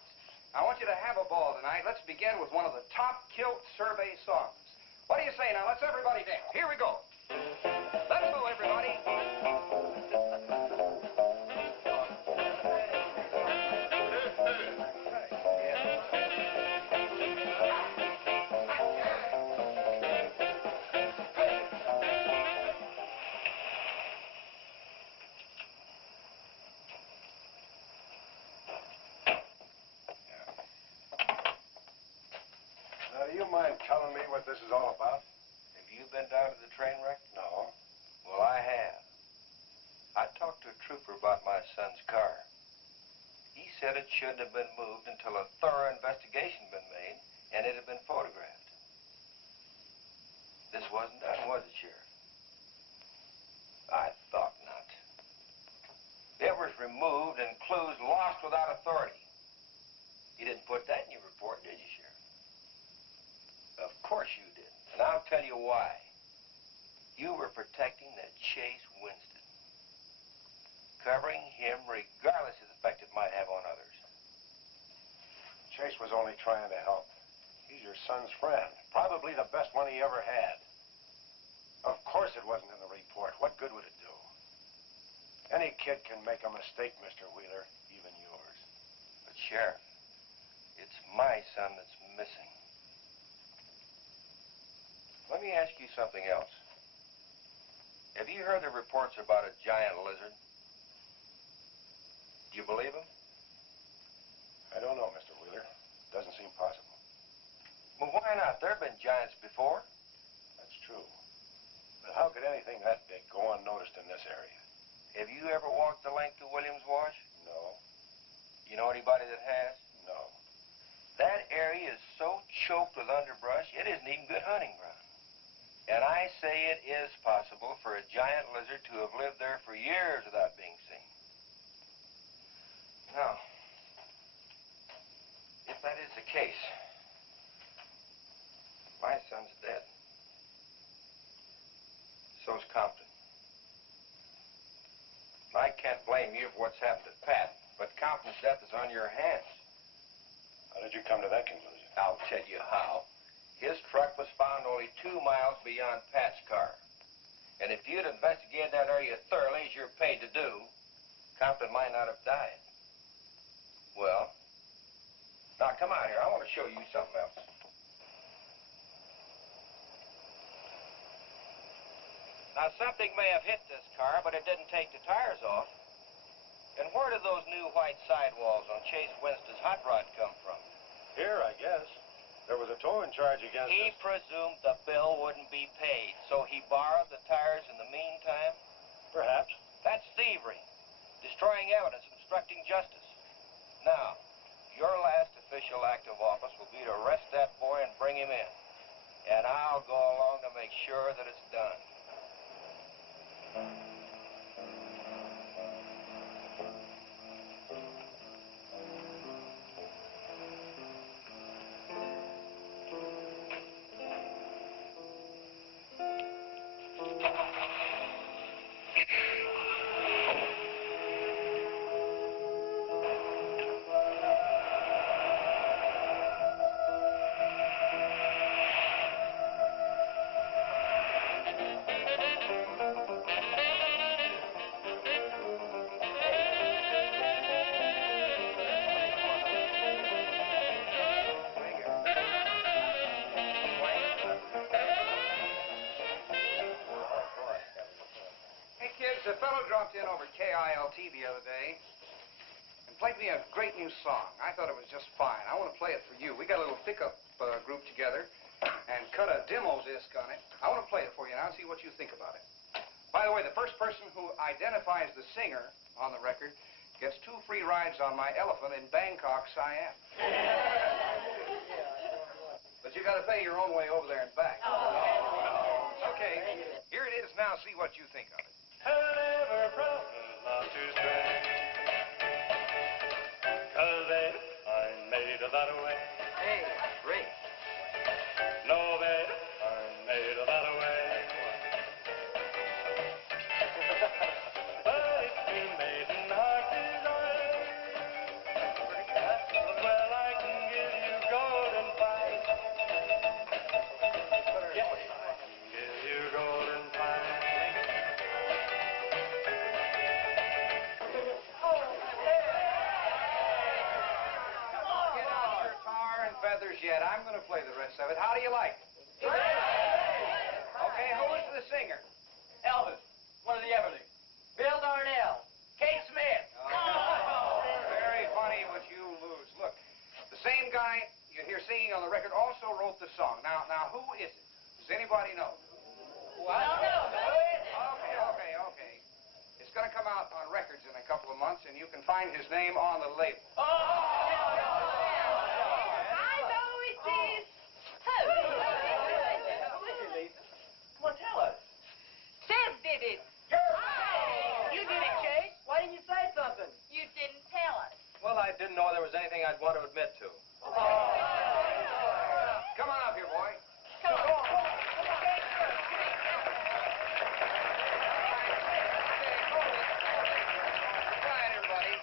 I want you to have a ball tonight. Let's begin with one of the top kilt survey songs. What do you say now? Let's everybody dance. Here we go. Let's go, everybody. Now, do you mind telling me what this is all about? Have you been down to the train wreck? No. Well, I have. I talked to a trooper about my son's car. He said it shouldn't have been moved until a thorough investigation had been made and it had been photographed. This wasn't done, was it, Sheriff? I thought not. It was removed and clues lost without authority. You didn't put that in your report, did you, Sheriff? Of course you did. And I'll tell you why. You were protecting that Chase Winston. Covering him regardless of the effect it might have on others. Chase was only trying to help. He's your son's friend. Probably the best one he ever had. Of course it wasn't in the report. What good would it do? Any kid can make a mistake, Mr. Wheeler, even yours. But, Sheriff, it's my son that's missing. Let me ask you something else. Have you heard the reports about a giant lizard? Do you believe them? I don't know, Mr. Wheeler. Doesn't seem possible. Well, why not? There have been giants before. That's true. But how could anything that big go unnoticed in this area? Have you ever walked the length of Williams Wash? No. You know anybody that has? No. That area is so choked with underbrush, it isn't even good hunting ground. And I say it is possible for a giant lizard to have lived there for years without being seen. Now, if that is the case, my son's dead. So's Compton. I can't blame you for what's happened to Pat, but Compton's death is on your hands. How did you come to that conclusion? I'll tell you how. His truck was found only 2 miles beyond Pat's car. And if you'd investigated that area thoroughly, as you're paid to do, Compton might not have died. Well, now come out here. I want to show you something else. Now, something may have hit this car, but it didn't take the tires off. And where did those new white sidewalls on Chase Winston's hot rod come from? Here, I guess. There was a towing charge against He us. presumed the bill wouldn't be paid, so he borrowed the tires in the meantime? Perhaps. That's thievery, destroying evidence, obstructing justice. Now, your last official act of office will be to arrest that boy and bring him in. And I'll go along to make sure that it's done. a fellow dropped in over KILT the other day and played me a great new song. I thought it was just fine. I want to play it for you. We got a little pickup group together and cut a demo disc on it. I want to play it for you now and see what you think about it. By the way, the first person who identifies the singer on the record gets 2 free rides on my elephant in Bangkok, Siam. But you got to pay your own way over there and back. Okay, here it is now. See what you think of it. Never promise not to stray, 'cause babe, I'm made of that way. Hey, Ray. No, babe, I'm made of that way. But it's too maiden heart desire. Well, I can give you golden fire. Yes, I can give you golden fire. Get out your tar and feathers yet. I'm going to play the rest of it. How do you like it? Okay, who is the singer? Elvis, one of the Everlys. Bill Darnell. Kate Smith. Very funny, but you lose. Look, the same guy you hear singing on the record also wrote the song. Now, who is it? Does anybody know? Okay. It's going to come out on records in a couple of months, and you can find his name on the label. I know it is. Come on, tell us. Ted did it. You did it, Chase. Why didn't you say something? You didn't tell us. Well, I didn't know there was anything I'd want to admit to. Come on up here, boy. Come on. Quiet, everybody.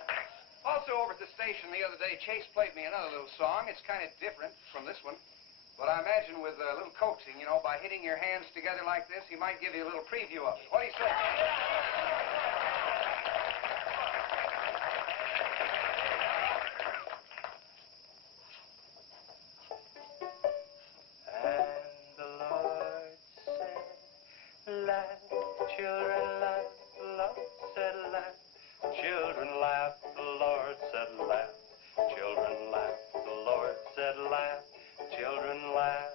Also, over at the station the other day, Chase played me another little song. It's kind of different from this one. But I imagine with a little coaxing, by hitting your hands together like this, he might give you a little preview of it. What do you say? And the Lord said, laugh, children laugh, the Lord said laugh, children laugh, the Lord said laugh, children laugh, the Lord said laugh, children laugh.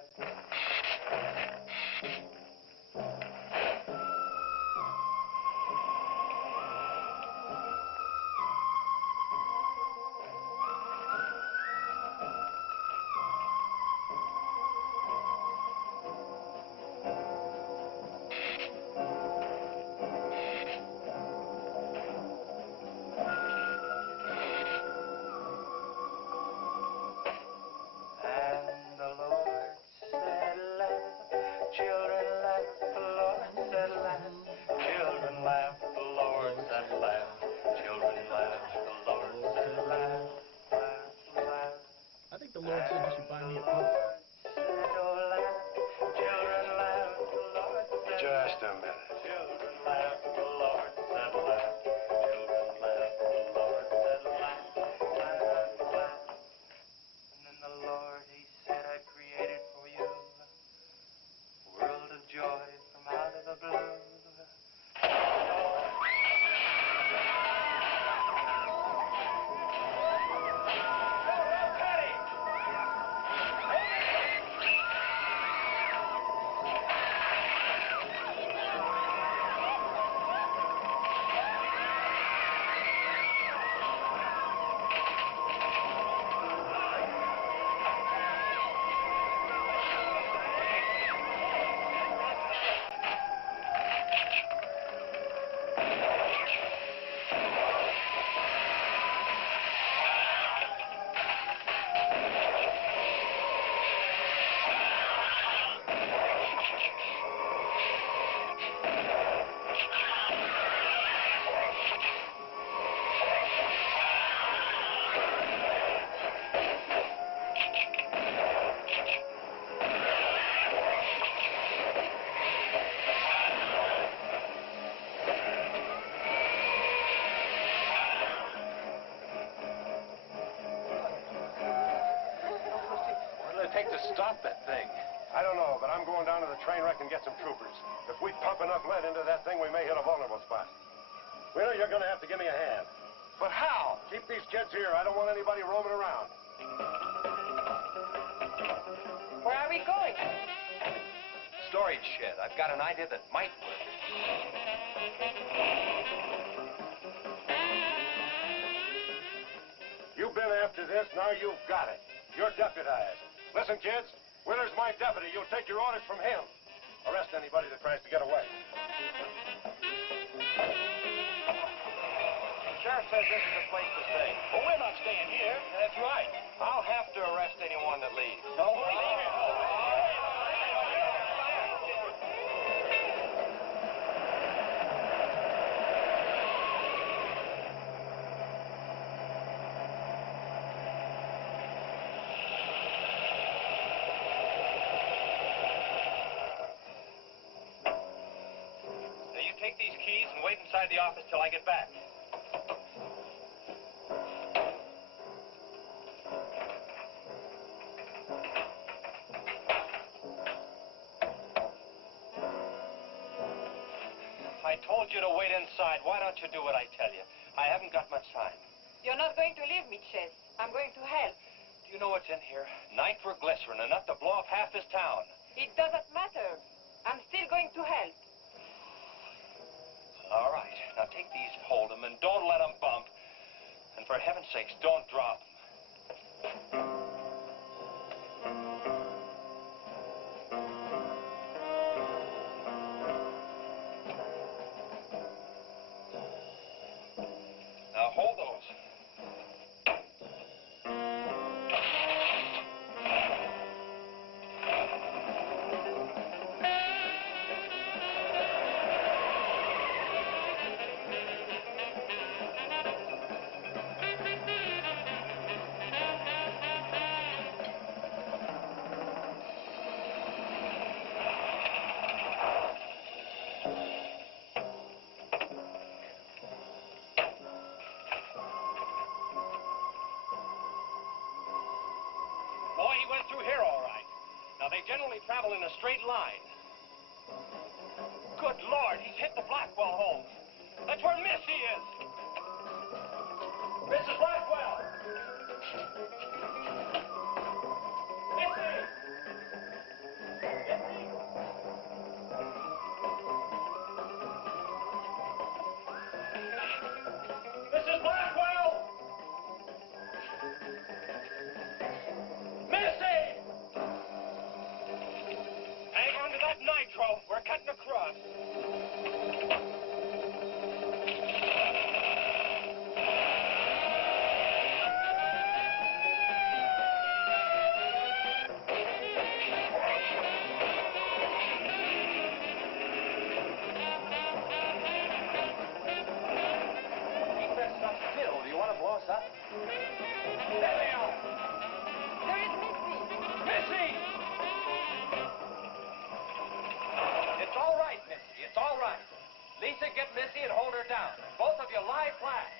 And the Lord said laugh, children laugh, the Lord said laugh, children laugh, the Lord said laugh, children laugh, the Lord said laugh, laugh, laugh. I think the Lord said you should buy me a book. Children laugh, the Lord said Just a minute. children laugh, the Lord said laugh, children laugh, the Lord said laugh, laugh, laugh. And then the Lord, he said, I created for you a world of joy from out of the blue. What'll it take to stop that thing? I don't know, but I'm going down to the train wreck and get some troopers. If we pump enough lead into that thing, we may hit a vulnerable spot. Wheeler, you're gonna have to give me a hand. But how? Keep these kids here. I don't want anybody roaming around. Where are we going? Storage shed. I've got an idea that might work. You've been after this, now you've got it. You're deputized. Listen, kids, Wheeler's my deputy. You'll take your orders from him. Arrest anybody that tries to get away. The sheriff says this is a place to stay. Well, we're not staying here. That's right. I'll have to arrest anyone that leaves. No, wait. Now, you take these keys and wait inside the office till I get back. I told you to wait inside. Why don't you do what I tell you? I haven't got much time. You're not going to leave me, Chess. I'm going to help. Do you know what's in here? Nitroglycerin, enough to blow up half this town. It doesn't matter. I'm still going to help. All right. Now take these, hold them, and don't let them bump. And for heaven's sakes, don't drop them. Now hold those. Boy, he went through here all right. Now, they generally travel in a straight line. Good Lord, he's hit the Blackwell home. That's where Missy is. Mrs. Blackwell! Missy! Mrs. Blackwell! Missy! Hang on to that nitro. We're cutting across. Keep that stuff still. Do you want to blow us up? There they are. There is Missy. Missy! It's all right, Missy. It's all right. Lisa, get Missy and hold her down. Both of you lie flat.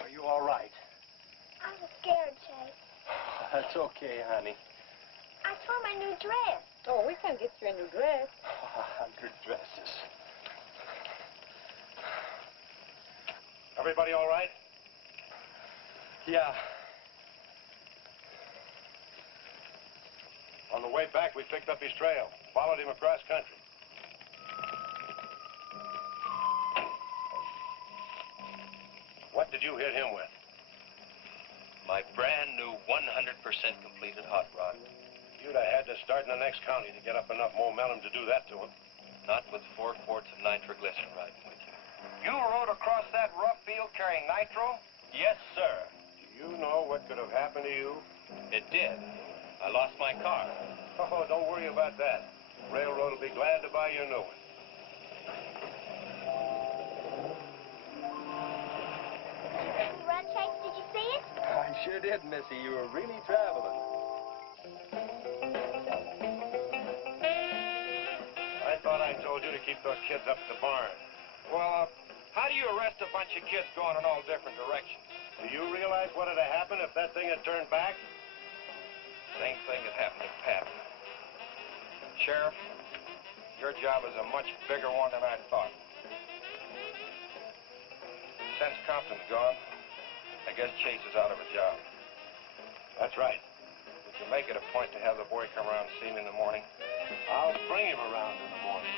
Are you all right? I was scared, Chase. That's okay, honey. I saw my new dress. Oh, we can get you a new dress. 100 dresses. Everybody all right? Yeah. On the way back, we picked up his trail. Followed him across country. What did you hit him with? My brand new 100% completed hot rod. You'd have had to start in the next county to get up enough momentum to do that to him. Not with 4 quarts of nitroglycerin riding with you. You rode across that rough field carrying nitro? Yes, sir. Do you know what could have happened to you? It did. I lost my car. Oh, don't worry about that. Railroad will be glad to buy you a new one. Run, Chase, did you see it? I sure did, Missy. You were really traveling. I thought I told you to keep those kids up at the barn. Well, how do you arrest a bunch of kids going in all different directions? Do you realize what would have happened if that thing had turned back? Same thing that happened to Pat. Sheriff, your job is a much bigger one than I thought. Since Compton's gone, I guess Chase is out of a job. That's right. Would you make it a point to have the boy come around and see me in the morning? I'll bring him around in the morning.